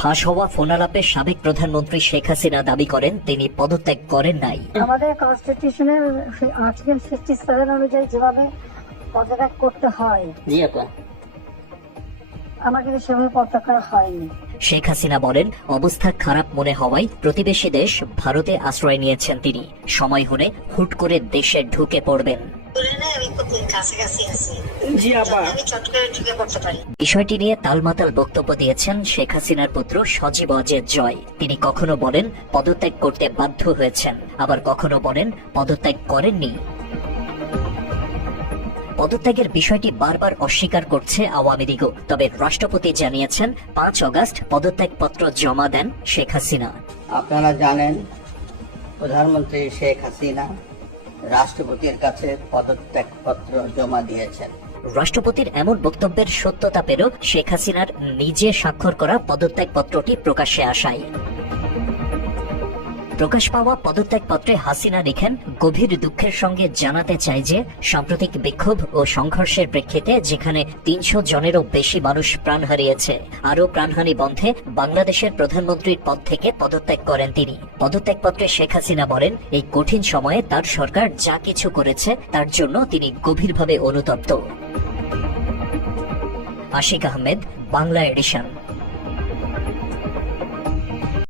ফাঁস হওয়া ফোনালাপে সাবেক প্রধানমন্ত্রী শেখ হাসিনা দাবি করেন তিনি পদত্যাগ করেন নাই। আমাদের কনস্টিটিউশনের আর্টিকেল 57 অনুযায়ী যেভাবে পদত্যাগ করতে হয়, জি আপা, আমার কিন্তু সেভাবে পদত্যাগ করা হয়নি। শেখ হাসিনা বলেন অবস্থা খারাপ মনে হওয়ায় প্রতিবেশী দেশ ভারতে আশ্রয় নিয়েছেন তিনি। সময় হলে হুট করে দেশে ঢুকে পড়বেন। বিষয়টি নিয়ে তালমাতাল বক্তব্য দিয়েছেন শেখ হাসিনার পুত্র সজীব ওয়াজেদ জয়। তিনি কখনো বলেন পদত্যাগ করতে বাধ্য হয়েছেন, আবার কখনো বলেন পদত্যাগ করেননি। পদত্যাগের বিষয়টি বারবার অস্বীকার করছে আওয়ামী লীগও। তবে রাষ্ট্রপতি জানিয়েছেন 5 আগস্ট পদত্যাগপত্র জমা দেন শেখ হাসিনা। আপনারা জানেন প্রধানমন্ত্রী শেখ হাসিনা রাষ্ট্রপতির কাছে পদত্যাগপত্র জমা দিয়েছেন। রাষ্ট্রপতির এমন বক্তব্যের সত্যতা পেল শেখ হাসিনার নিজে স্বাক্ষর করা পদত্যাগপত্রটি প্রকাশ্যে আসায়। প্রকাশ পাওয়া পদত্যাগপত্রে হাসিনা লিখেন, গভীর দুঃখের সঙ্গে জানাতে চাই যে সাম্প্রতিক বিক্ষোভ ও সংঘর্ষের প্রেক্ষিতে যেখানে 300 জনেরও বেশি মানুষ প্রাণ হারিয়েছে, আরও প্রাণহানি বন্ধে বাংলাদেশের প্রধানমন্ত্রীর পদ থেকে পদত্যাগ করেন তিনি। পদত্যাগপত্রে শেখ হাসিনা বলেন এই কঠিন সময়ে তার সরকার যা কিছু করেছে তার জন্য তিনি গভীরভাবে অনুতপ্ত। আশিক আহমেদ, বাংলা এডিশন।